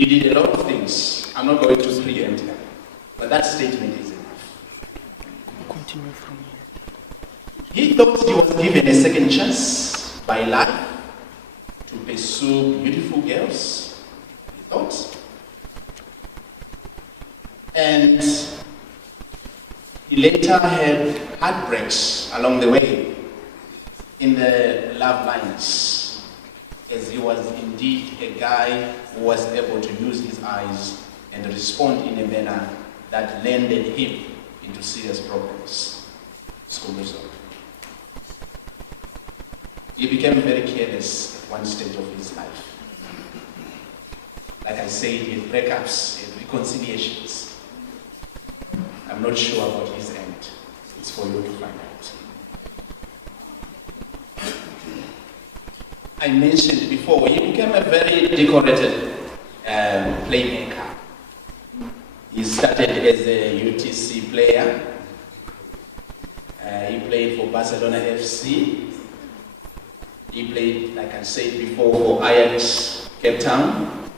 He did a lot of things. I'm not going to preempt them, but that statement is enough. Continue from here. He thought he was given a second chance by life to pursue beautiful girls. He thought. And he later had heartbreaks along the way in the love lines, as he was indeed a guy who was able to use his eyes and respond in a manner that landed him into serious problems. School result. He became very careless at one stage of his life. Like I said, he had breakups and reconciliations. I'm not sure about his end. It's for you to find out. I mentioned before, he became a very decorated playmaker. He started as a UTC player. He played for Barcelona FC. He played, like I said before, for Ajax Cape Town.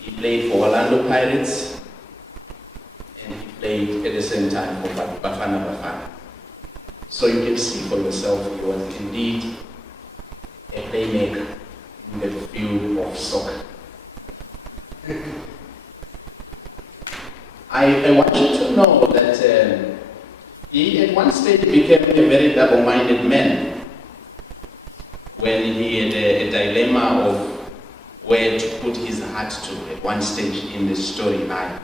He played for Orlando Pirates. And he played at the same time for Bafana Bafana. So you can see for yourself, he was indeed a playmaker in the field of soccer. I want you to know that he at one stage became a very double-minded man when he had a dilemma of where to put his heart to at one stage in the storyline.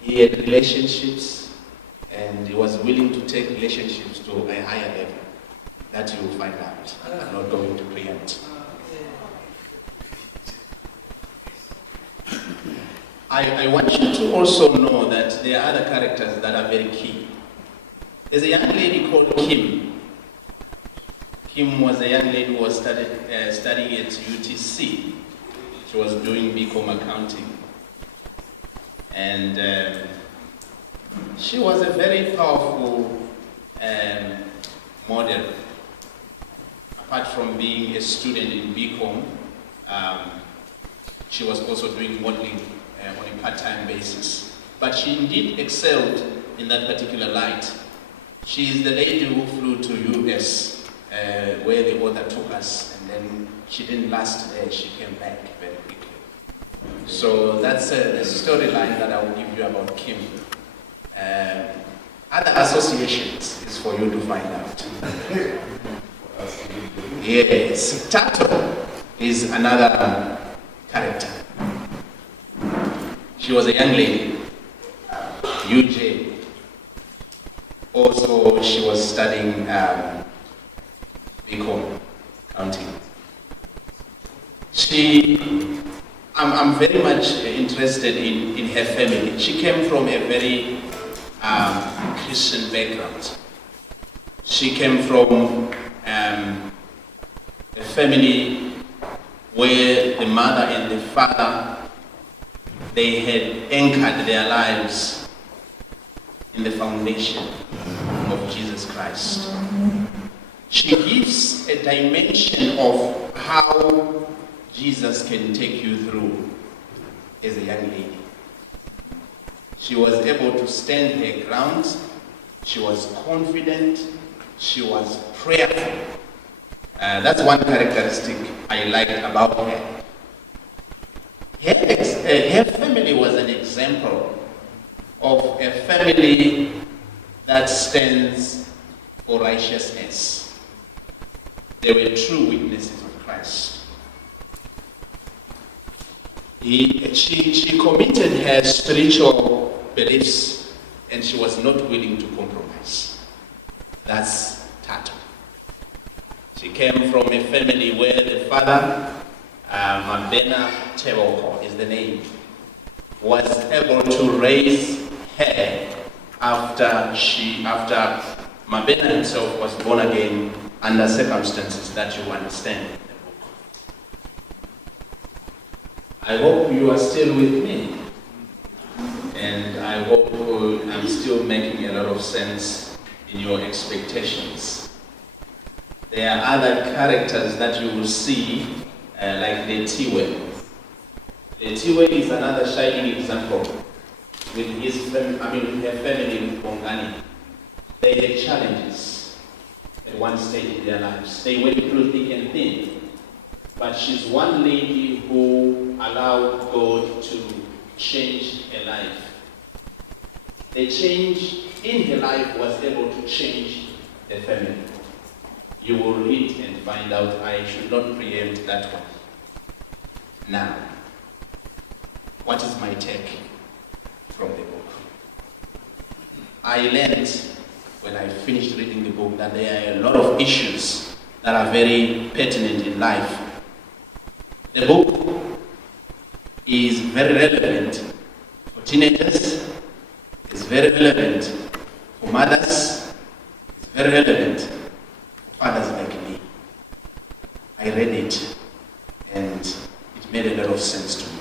He had relationships and he was willing to take relationships to a higher level. That you will find out. I'm not going to preempt. I want you to also know that there are other characters that are very key. There's a young lady called Kim. Kim was a young lady who was studying at UTC. She was doing BCom accounting. And she was a very powerful model. Apart from being a student in BCom, she was also doing modeling on a part-time basis. But she indeed excelled in that particular light. She is the lady who flew to US, where the author took us, and then she didn't last there, she came back very quickly. So that's a storyline that I will give you about Kim. Other associations is for you to find out. Yes, Tato is another character. She was a young lady, UJ. Also, she was studying BCom accounting. I'm very much interested in her family. She came from a very Christian background. She came from a family where the mother and the father, they had anchored their lives in the foundation of Jesus Christ. She gives a dimension of how Jesus can take you through as a young lady. She was able to stand her ground. She was confident. She was prayerful. That's one characteristic I liked about her. Her family was an example of a family that stands for righteousness. They were true witnesses of Christ. She committed her spiritual beliefs and she was not willing to compromise. That's Tato. She came from a family where the father, Mabena Teboko is the name, was able to raise her after Mabena himself was born again under circumstances that you understand. I hope you are still with me, and I hope I'm still making a lot of sense in your expectations. There are other characters that you will see like the Tiwe. The Tiwe is another shining example with her family with Bongani. They had challenges at one stage in their lives. They went through thick and thin. But she's one lady who allowed God to change her life. The change in her life was able to change the family. You will read and find out. I should not preempt that one. Now, what is my take from the book? I learned when I finished reading the book that there are a lot of issues that are very pertinent in life. The book is very relevant for teenagers, it's very relevant for mothers, it's very relevant for fathers like me. I read it and it made a lot of sense to me.